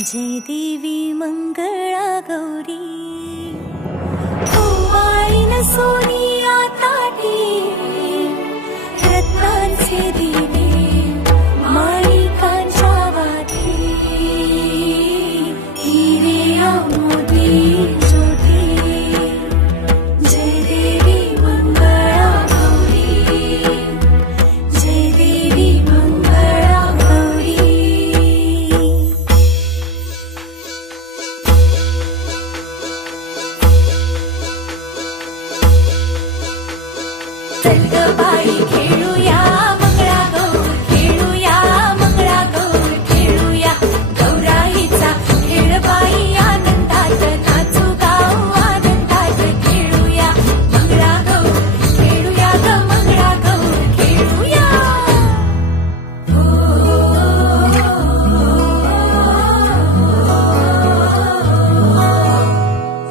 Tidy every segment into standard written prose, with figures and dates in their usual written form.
जय देवी मंगळा गौरी ओवाळीन सोनिया ताटी रत्नांचे दिवे माणिकांच्या वाती हिरे मोती ज्योती जय देवी मंगळा गौरी जय देवी मंगळा गौरी चल ग बाई खेळूया मंगळागौर खेळूया मंगळागौर खेळूया गौराईचा खेळ बाई आनंदात नाचू गाऊ आनंदात खेळूया मंगळागौर खेळूया ग मंगळागौर खेळूया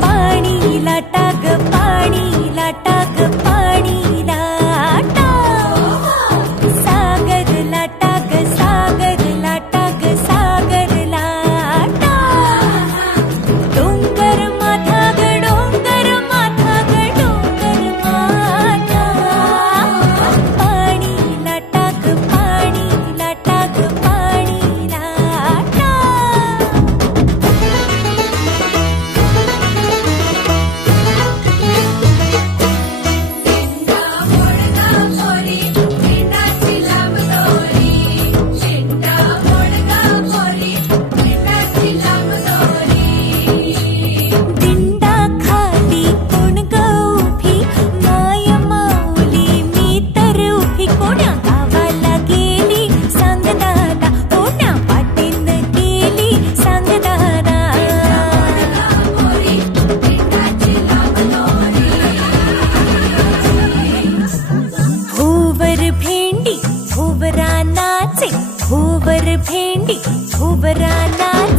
पाणी लाटा ग पाणी लाटा ग पाणी भुवरा नाचे भुवर भेंडी भुवरा नाचे